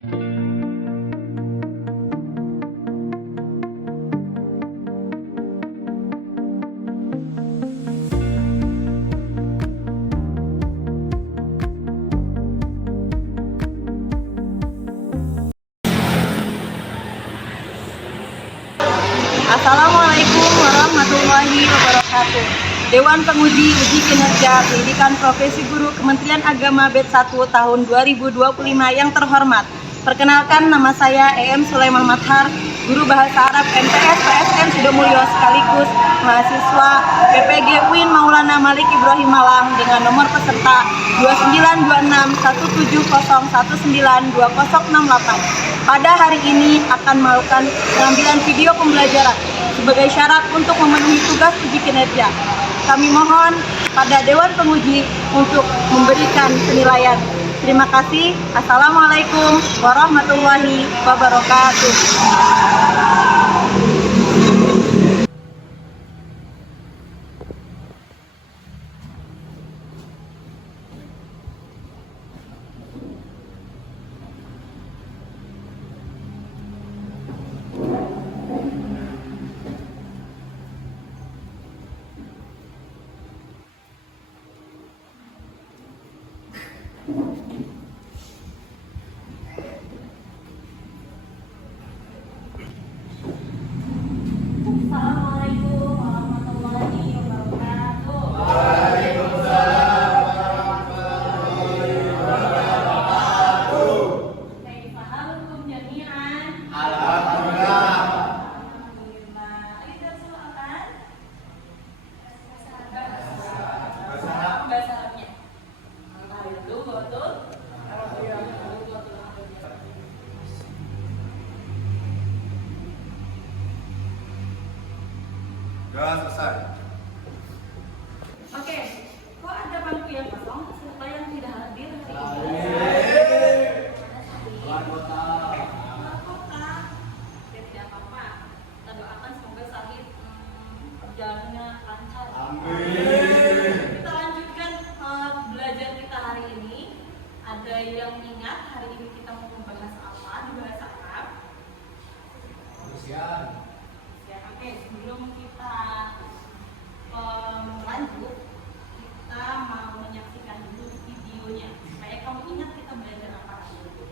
Assalamualaikum warahmatullahi wabarakatuh. Dewan Penguji Uji Kinerja Pendidikan Profesi Guru Kementerian Agama BED 1 tahun 2025 yang terhormat. Perkenalkan, nama saya EM Sulaiman Mathar, Guru Bahasa Arab MTS PSN Sidomulyo sekaligus mahasiswa PPG UIN Maulana Malik Ibrahim Malang dengan nomor peserta 29261701920068. Pada hari ini akan melakukan pengambilan video pembelajaran sebagai syarat untuk memenuhi tugas uji kinerja. Kami mohon pada Dewan Penguji untuk memberikan penilaian. Terima kasih. Assalamualaikum warahmatullahi wabarakatuh. Assalamualaikum warahmatullahi wabarakatuh. Waalaikumsalam warahmatullahi wabarakatuh. Kaifa halukum jami'an? Alhamdulillah. Alhamdulillah. Ayo kita silakan. Bahasa Arabnya. Betul. Sudah selesai. Oke, kok ada bangku yang kosong? Siapa yang tidak hadir hari ini? Keluar kota. Ya, tidak apa-apa. Kita doakan semoga Sahid perjalanannya lancar. Amin. Kita lanjutkan belajar kita hari ini. Ada yang ingat hari ini kita mau membahas apa di bahasa Arab? Kebersihan. Ya, oke, sebelum kita lanjut, kita mau menyaksikan dulu videonya supaya kamu ingat kita belajar apa dulu.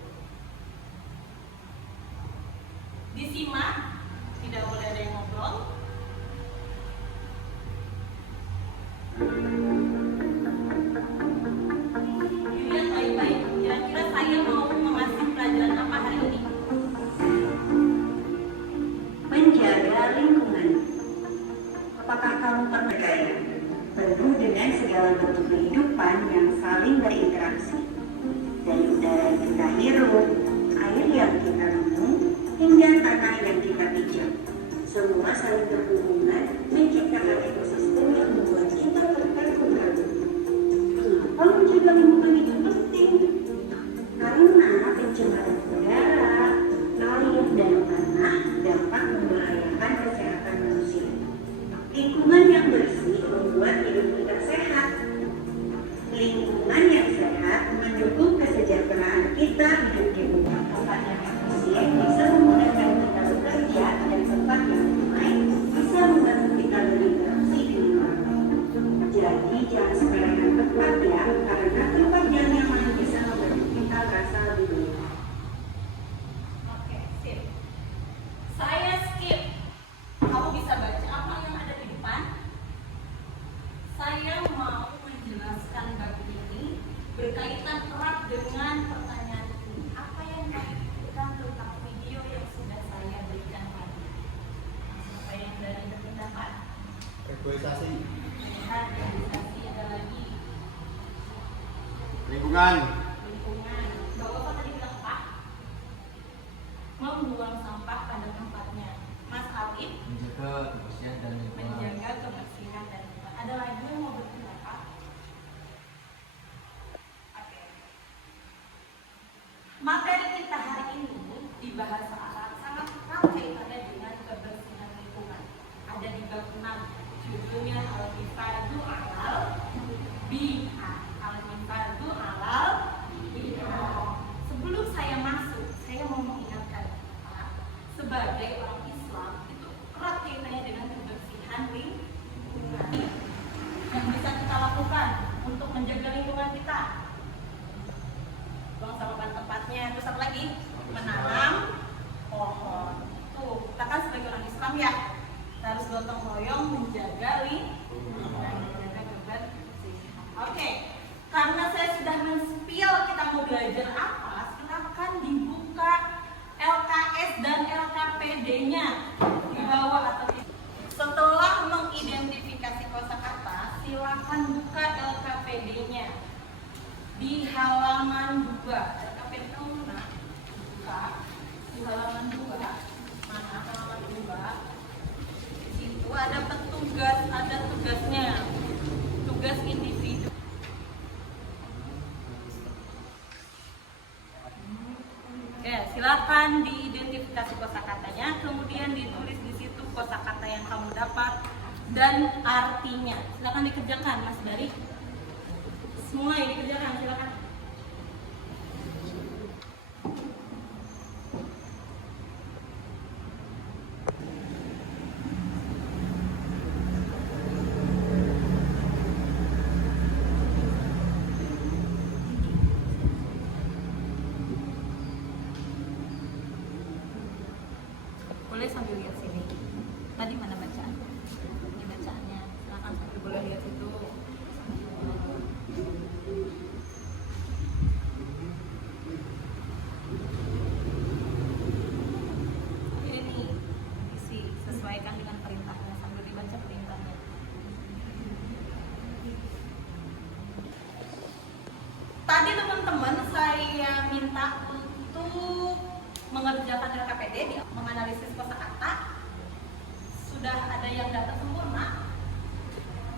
Disimak, tidak boleh ada yang ngobrol. Dilihat baik-baik, kira-kira saya mau mengasih pelajaran apa hari ini? Menjaga lingkungan. Apakah kamu percaya penuh dengan segala bentuk kehidupan yang saling berinteraksi, dari udara yang kita hirup, air yang kita minum, hingga tanah yang kita pijak, semua saling berhubungan menciptakan ekosistem yang membuat kita terkagum-kagum. Mengapa menjaga lingkungan itu penting? Karena pencemaran udara, air, dan tanah dapat membahayakan kesehatan manusia. Lingkungan yang bersih membuat hidup kita sehat. Lingkungan yang sehat mendukung kesejahteraan kita hidup di rumah. Tempat yang efisien bisa memudahkan kita bekerja, dan tempat yang damai bisa membantu kita berinteraksi di luar. Jadi jangan sembarangan tempat ya, karena tempat yang nyaman bisa membantu kita merasa lebih baik. Oke, sip. Saya skip. Kamu bisa baca apa yang ada di depan? Saya mau menjelaskan bab ini berkaitan erat dengan pertanyaan ini. Apa yang kamu pikirkan tentang video yang sudah saya berikan tadi? Siapa yang dari berpendapat? Reboisasi. Lihat, realisasi ada lagi. Lingkungan. Lingkungan. Bapak tadi bilang apa? Membuang sampah pada tempatnya. Mas Alif Menjaga kebersihan dan lingkungan. menjaga kebersihan dan lingkungan. Ada lagi yang mau berpendapat? Oke. Materi kita hari ini di bahasa Arab sangat erat kaitannya dengan kebersihan lingkungan. Ada di bab 6, judulnya Al-Hifadzu alal Bi'ah. Al-Hifadzu alal Bi'ah. Sebelum saya masuk sebagai orang Islam itu erat kaitannya dengan kebersihan lingkungan. Yang bisa kita lakukan untuk menjaga lingkungan kita, buang sampah tempatnya. Terus apa lagi? Menanam pohon. Tuh, kita kan sebagai orang Islam ya, kita harus gotong royong menjaga lingkungan, menjaga kebersihan. Oke, karena saya sudah men-spill kita mau belajar apa, silakan dibuka LKS dan LKPD-nya di bawah atau di. Setelah mengidentifikasi kosakata, silakan buka LKPD-nya di halaman 2. LKPD kamu mana? Buka di halaman 2. Mana halaman 2? Di situ ada petugas, ada tugasnya. Tugas individu. Ya, silakan diidentifikasi kosakatanya, kemudian ditulis di situ kosakata yang kamu dapat dan artinya. Silakan dikerjakan, Mas Dari. Semua ini dikerjakan, silakan. Boleh sambil lihat sini. Tadi mana bacaan? Ini bacaannya. Silakan sambil boleh lihat situ. Ini nih, isi sesuaikan dengan perintahnya sambil dibaca perintahnya. Tadi teman-teman saya minta untuk mengerjakan LKPD, menganalisis kosakata. Sudah ada yang dapat sempurna?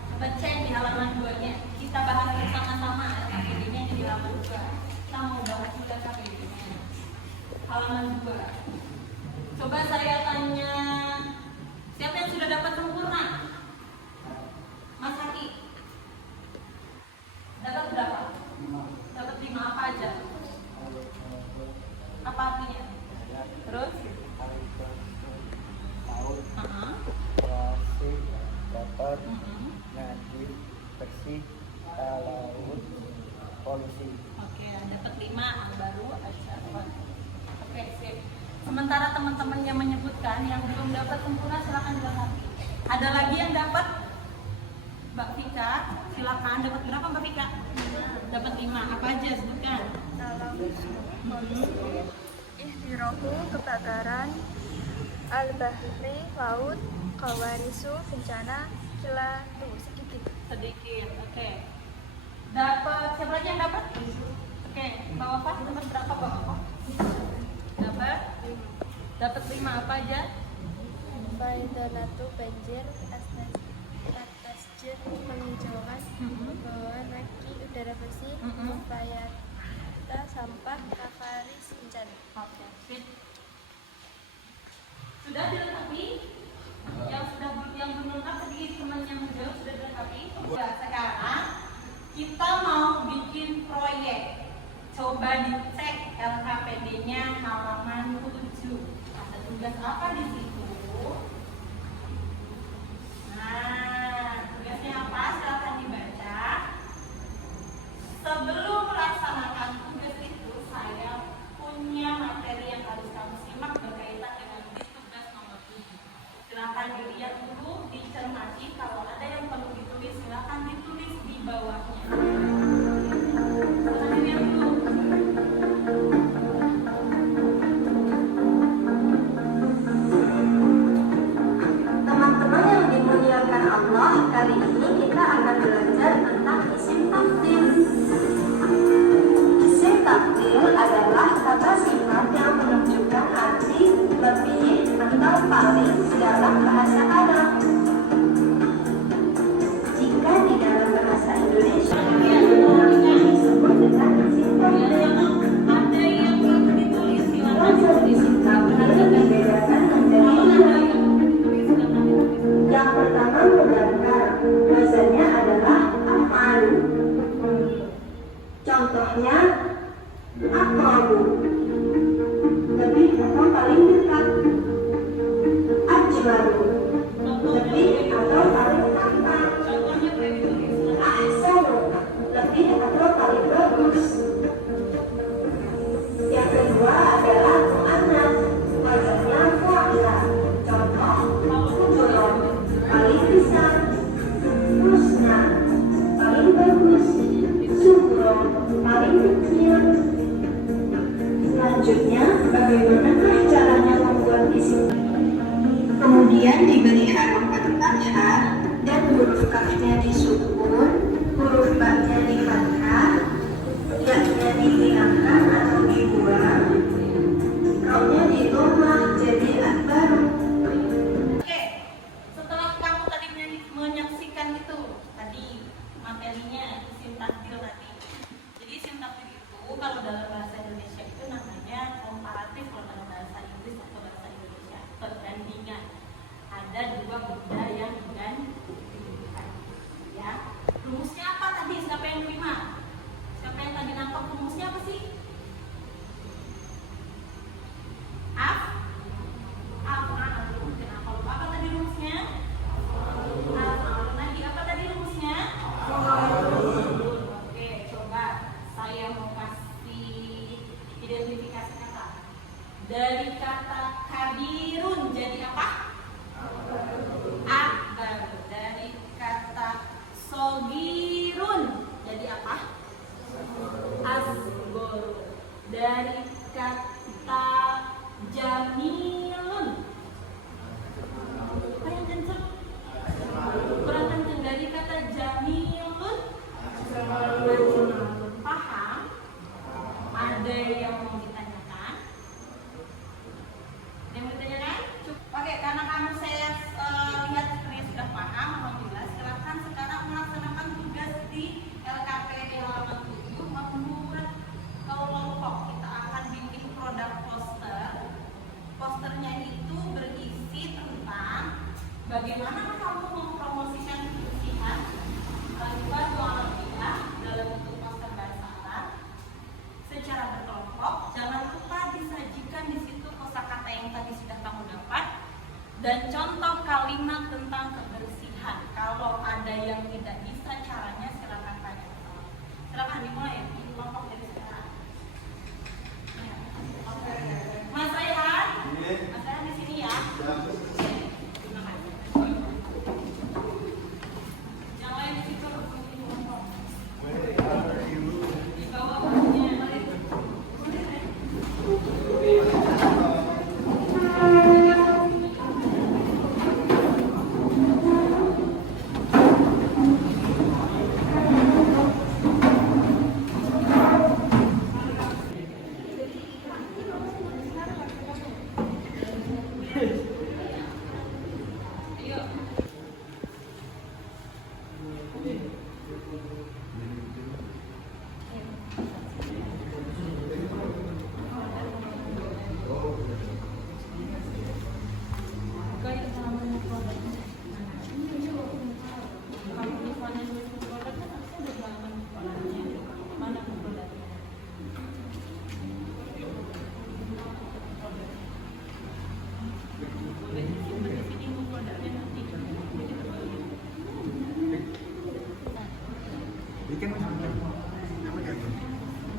Coba cek di halaman 2-nya. Kita bahas bersama-sama LKPD-nya di halaman 2. Kita mau bahas juga LKPD-nya. Halaman 2. Coba saya tanya, siapa yang sudah dapat sempurna? Mas Haki. Dapat berapa? Dapat 5 apa aja? Apa artinya? Terus? Klasik, kotor, najis, bersih, laut, polusi. Oke, dapat 5 baru asyarwan. Oke, sip. Sementara teman-teman yang menyebutkan yang belum dapat sempurna silakan dilengkapi. Ada lagi yang dapat? Mbak Vika, silakan. Dapat berapa Mbak Vika? Dapat 5. Apa aja sebutkan? Ihtiroku, kebakaran, al-bahri, laut, kawarisu, bencana, kila, tuh sedikit. Oke. Dapat siapa lagi yang dapat? Oke, Mbak Wafa dapat berapa Mbak Wafa? Dapat 5 apa aja? Faidolatu, banjir, atasjir, penghijauan, bawaan lagi, udara bersih, fayata, sampah, kafaris, bencana. Oke, sip. Sudah dilengkapi? Yang belum lengkap tadi teman yang menjawab sudah dilengkapi. Ya, sekarang kita mau bikin proyek. Coba dicek LKPD-nya halaman 7. Ada tugas apa di situ? Nah, tugasnya apa? Silakan dibaca. Sebelum melaksanakan tugas itu, saya punya materi yang harus kamu simak berkaitan dengan tugas nomor 7. Silakan dilihat dulu, dicermati. Kalau ada yang perlu ditulis, silakan ditulis di bawahnya. Silakan dilihat dulu. Teman-teman yang dimuliakan Allah, kali ini kita akan belajar tentang isim tafdil. Isim tafdil adalah kata sifat yang menunjukkan arti lebih atau paling dalam bahasa Arab. Jika di dalam bahasa Indonesia disebut dengan isim tafdil. Ada yang belum ditulis, silakan Proses isim tafdil dibedakan menjadi yang pertama mudzakkar, biasanya adalah af'al. Contohnya aqrabu, lebih atau paling dekat. Yang kedua adalah mu'annas, wazannya fa'ilah. Contoh, sudurun, paling besar, husna, paling bagus, sugron, paling kecil. Selanjutnya, bagaimanakah caranya membuat isim? Kemudian diberi harokat fathah dan huruf kafnya disukun, huruf ba-nya di fathah, ya-nya dihilangkan atau dibuang, rau-nya di dhamma jadi akbar. Oke, setelah kamu tadi menyaksikan itu tadi materinya isim takdir tadi. Jadi isim takdir itu kalau dalam bahasa Indonesia itu namanya komparatif, kalau dalam bahasa Inggris atau bahasa Indonesia perbandingan. Ada dua benda yang dibandingkan. Ya, rumusnya apa tadi? Siapa yang terima? Siapa yang tadi nampak rumusnya apa sih? Apa tadi rumusnya? Lagi apa tadi rumusnya? Oke, coba saya mau kasih identifikasi kata. Dari kata kabirun jadi apa? Akbar. Dari kata sogirun jadi apa? Asgor. Dari kata jamilun, apa yang kenceng? Kurang kenceng. Dari kata jamilun, paham? Ada yang mau ditanyakan? Yang mau ditanyakan? Oke, karena kamu saya lihat sebenarnya sudah paham, alhamdulillah. Silakan sekarang melaksanakan tugas di LKP di halaman 7 membuat kelompok. Kita akan bikin produk poster. Posternya itu berisi tentang bagaimana kamu mempromosikan kebersihan Al-Quran Al-Arabiyyah dalam bentuk poster bahasa Arab secara berkelompok. Jangan lupa disajikan di situ kosakata yang tadi sudah kamu dapat dan contoh kalimat tentang kebersihan. Kalau ada yang tidak bisa caranya silakan tanya. Silakan dimulai ya, di kelompok dari sekarang. Ya. Oke. Mas Rayhan, Mas Rayhan di sini ya. Terima kasih. Yang lain di situ di kelompok. Di bawah bukunya.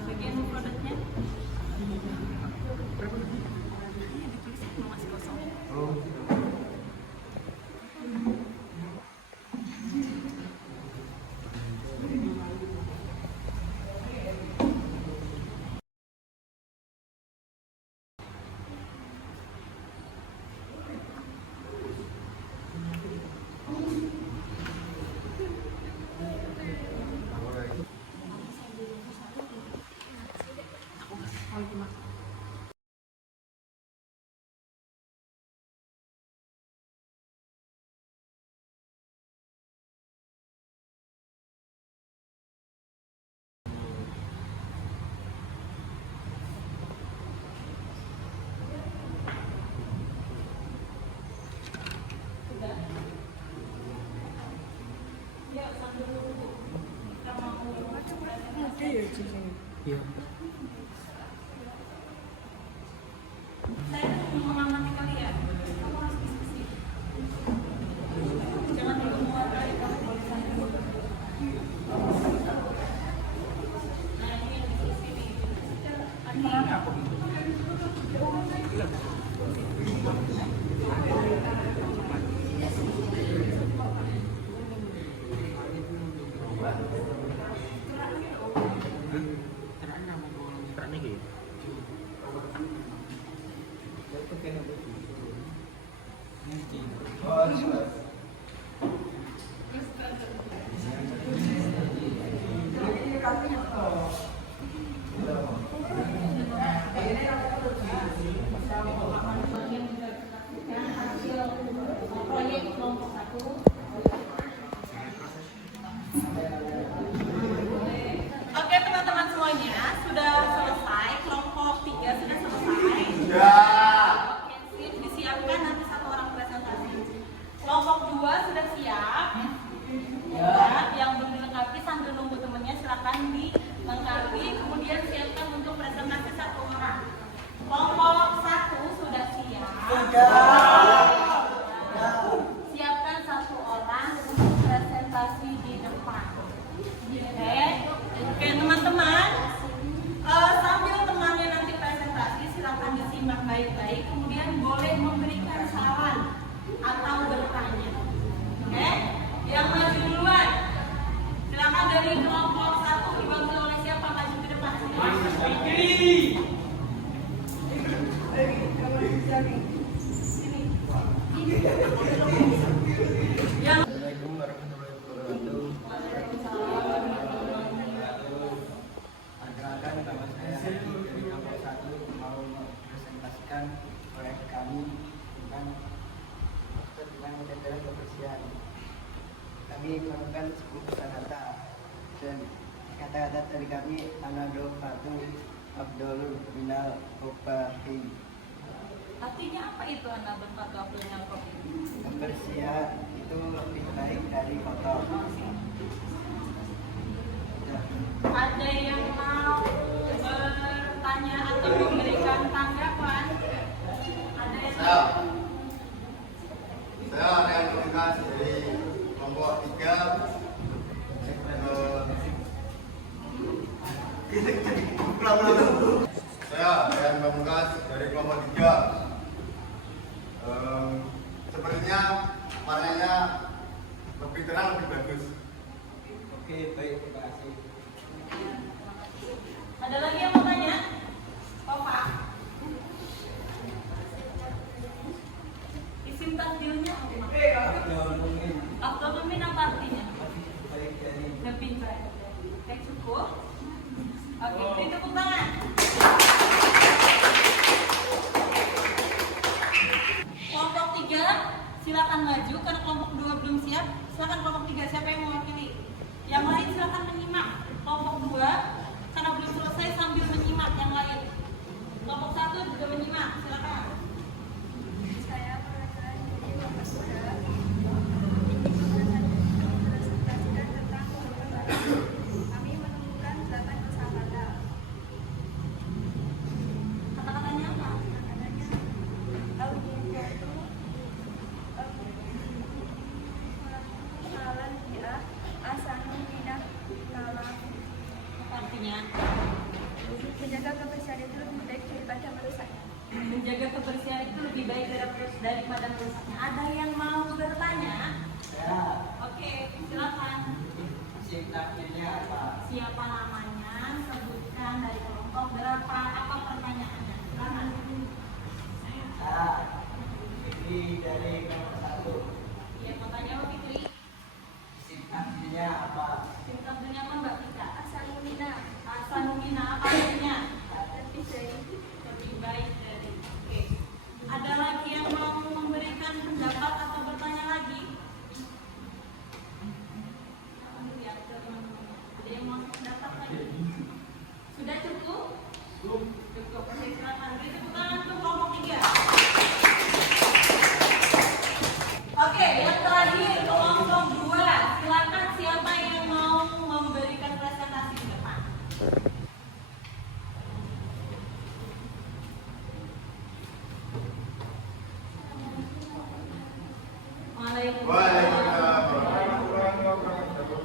Bagian produknya ditulis masih kosong. Iya. Saya mengamati kalian. Kamu harus diskusi. Jangan dulu mewakili kamu tulisan dulu. Nah ini yang diskusi nih. Tadi Oke teman-teman semuanya, sudah selesai, kelompok 3 sudah selesai. Ya. Oke, sip, disiapkan nanti satu orang presentasi. Kelompok 2 sudah siap. Ya, yang belum dilengkapi sambil nunggu temennya silakan dilengkapi. Kemudian siapkan untuk presentasi satu orang. Kelompok 1 sudah siap. Siapkan satu orang untuk presentasi di depan. Oke, teman-teman. Sambil temannya nanti presentasi, silakan disimak baik-baik. Kemudian boleh memberikan saran atau bertanya. Oke, yang maju duluan. Silakan dari kelompok 1 dibantu oleh siapa maju ke depan. Yang Assalamualaikum warahmatullahi wabarakatuh. Perkenalkan, nama saya Hadi dari kelompok 1 mau mempresentasikan proyek kami tentang jajaran kebersihan. Kami melakukan 10 kata-kata dan kata-kata dari kami Anado Fatu Abdul Minal Kopahi. artinya apa itu anak berpatu Abdulnya Kopi? Kebersihan itu lebih baik dari kotor. Ada yang mau bertanya atau memberikan tanggapan? Ada yang Saya Rian Pamungkas dari kelompok 3. Saya Rian Pamungkas dari kelompok 3. Sepertinya warnanya lebih terang, lebih bagus. Oke, baik, terima kasih. Ada lagi yang mau tanya? Pak. Isim tafdilnya apa? Abdul apa artinya? Baik dari Lebih baik. Oke, cukup. Oke, beri tepuk tangan. Kelompok 3 silakan maju karena kelompok 2 belum siap. Silakan kelompok 3 siapa yang mewakili? Yang lain silakan menyimak. Kelompok 2 karena belum selesai sambil menyimak yang lain. Kelompok 1 juga menyimak. Silakan. Saya perwakilan dari kelompok 3 presentasikan tentang kebersihan. Kami menemukan 8 kosakata. Kata-katanya apa? Katanya al-jannatu halan dia asanu minah kalam. Apa artinya? Menjaga kebersihan itu lebih baik daripada merusaknya. Menjaga kebersihan itu lebih baik daripada merusaknya. Ada yang mau bertanya? ya, Oke, silakan. isim tafsirnya apa? Siapa namanya? Sebutkan dari kelompok berapa? Apa pertanyaannya? Silakan. Ini dari kelompok 1. Iya, mau tanya apa Fitri? Isim tafsirnya apa? Singkat dunia apa Mbak Tika? Asanumina Asanumina apa artinya? lebih baik. Lebih baik dari. Oke. Ada lagi yang mau memberikan pendapat atau bertanya lagi? Ya, ada yang mau pendapat lagi? Sudah cukup? Cukup. Oke, silakan. Beri tepuk tangan untuk kelompok 3. Oke, yang terakhir kelompok 2. Silakan siapa yang mau memberikan presentasi di depan. Waalaikumsalam warahmatullahi wabarakatuh.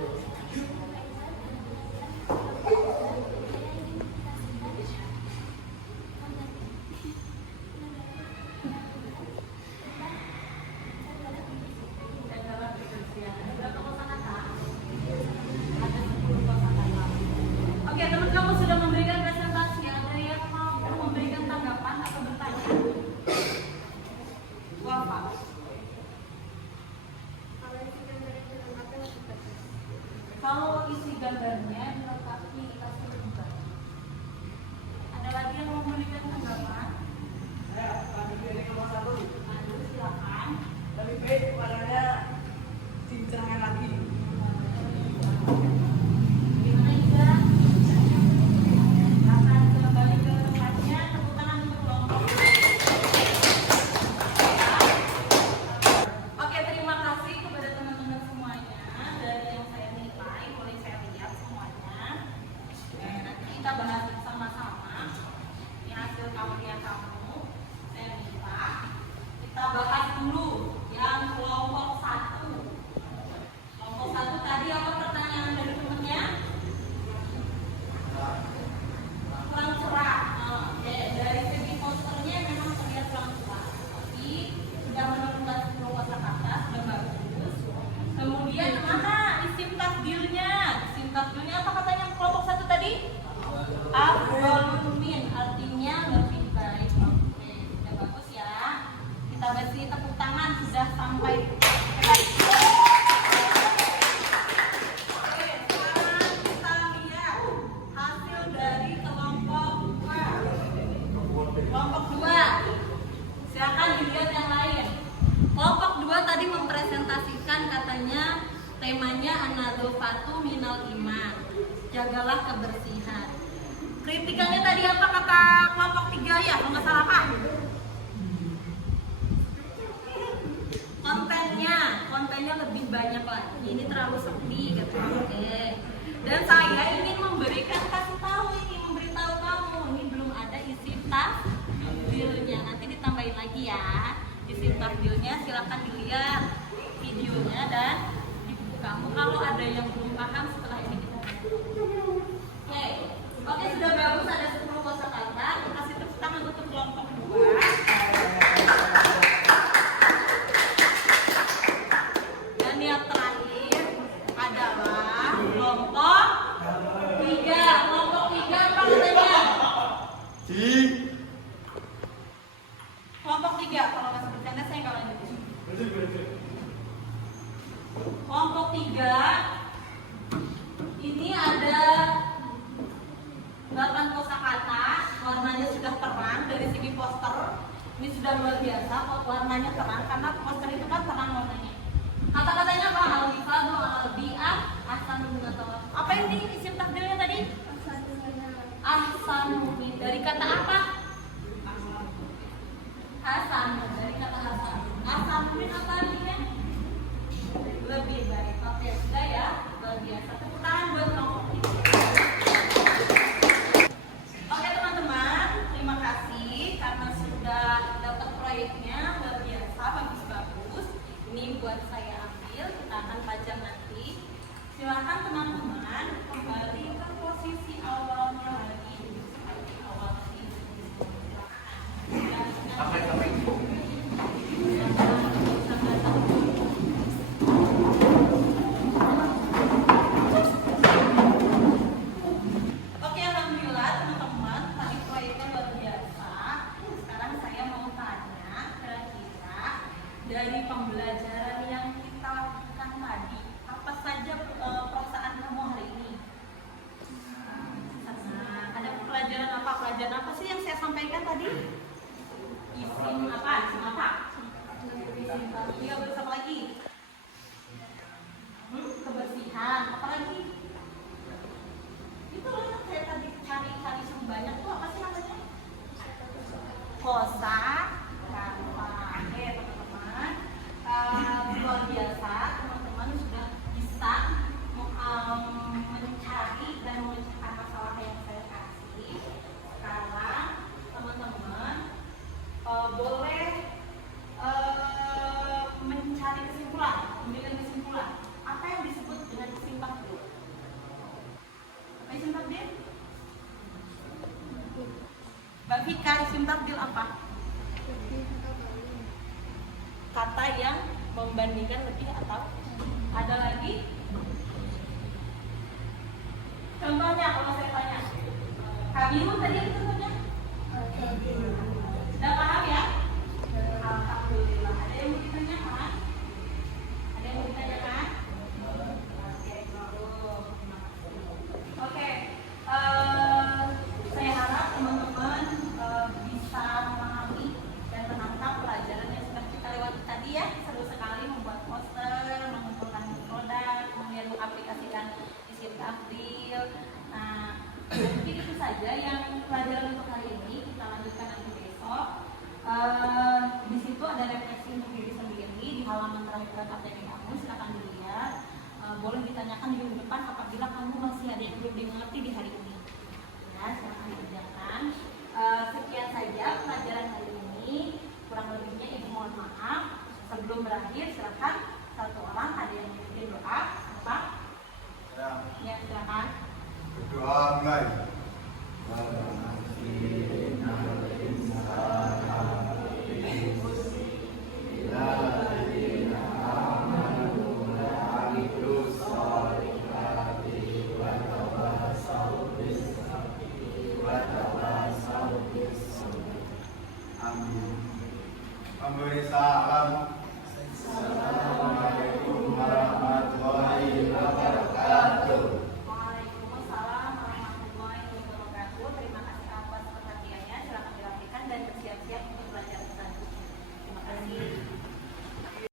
karya kamu, saya minta kita bahas dulu yang kelompok 1. Kelompok 1 tadi apa pertanyaan dari temennya? Kurang cerah. Oke, dari segi posternya memang terlihat kurang cerah, tapi sudah menentukan 10 kosakata, sudah bagus. Kemudian mana isim tafdilnya? Isim tafdilnya apa katanya kelompok 1 tadi? Afdalun min, artinya lebih baik. Oke, sudah bagus ya. Kita beri tepuk tangan, sudah sampai. Oke, sekarang kita lihat hasil dari kelompok 2. Silakan dilihat yang lain. Kelompok 2 tadi mempresentasikan katanya temanya an-nadzafatu minal iman. Jagalah kebersihan. Kritikannya tadi apa kata kelompok 3 ya? Kalau nggak salah apa? Kontennya lebih banyak lagi. Ini terlalu sepi katanya. Oke. Dan saya ingin kasih tahu ini, memberitahu kamu ini belum ada isim tafdilnya. Nanti ditambahin lagi ya. Isim tafdilnya silakan dilihat videonya dan di buku kamu. Kalau ada yang belum paham setelah ini kita. Oke, sudah bagus ada 10 kosakata. Kasih tepuk tangan untuk kelompok 2. Dan yang terakhir adalah kelompok 3. Kelompok 3 apa katanya? Kelompok 3, kalau masih bercanda saya nggak lanjutin. Kelompok 3 ini ada 8 kosakata, warnanya sudah terang dari segi poster. Ini sudah luar biasa, warnanya terang karena poster itu kan terang warnanya. Kata-katanya apa? Al-Hifadhu al-Bi'ah Ahsanun Minatawaf. Apa ini isim takdirnya tadi? Ahsanun. Dari kata apa? Hasan. Dari kata Hasan. Ahsanun apa artinya? Lebih baik. Oke, sudah ya. Luar biasa. Tepuk tangan buat kelompok ini. Oke teman-teman, terima kasih karena sudah dapat proyeknya, luar biasa, bagus-bagus. Ini buat saya ambil, kita akan pajang nanti. Silakan teman-teman kembali ke posisi awalnya lagi. Awal lagi. Oke, alhamdulillah teman-teman, tadi proyeknya luar biasa. Sekarang saya mau tanya kira-kira dari pembelajaran yang kita lakukan tadi, apa saja perasaan kamu hari ini? Ada pelajaran apa? Pelajaran apa sih yang saya sampaikan tadi? Isim apa? Isim apa? Iya, bersama lagi. Kebersihan. Apa lagi? Itu loh yang saya tadi cari banyak tuh apa sih namanya? Kosa kata. Oke teman-teman, luar biasa teman-teman sudah bisa mencari dan memecahkan masalah yang saya kasih. Sekarang teman-teman boleh mencari kesimpulan, memberikan kesimpulan. Apa yang disebut dengan isim tafdil? Apa isim tafdil? Mbak Vika, isim tafdil apa? Kata yang membandingkan lebih atau ada lagi? Contohnya kalau saya tanya, Kabiru tadi itu contohnya? Sudah paham ya? Alhamdulillah. Ada yang mau ditanyakan? Ada yang mau ditanyakan? Oke, saya harap teman-teman bisa memahami dan menangkap pelajaran yang sudah kita lewati tadi ya. Seru sekali membuat poster, mengumpulkan produk, kemudian mengaplikasikan isim tafdil. Nah, mungkin itu saja yang pelajaran untuk hari ini. Kita lanjutkan nanti. Sebelum berakhir, silakan satu orang ada yang memimpin doa. Apa? Ya, silakan. Berdoa mulai. Amin. Memberi salam.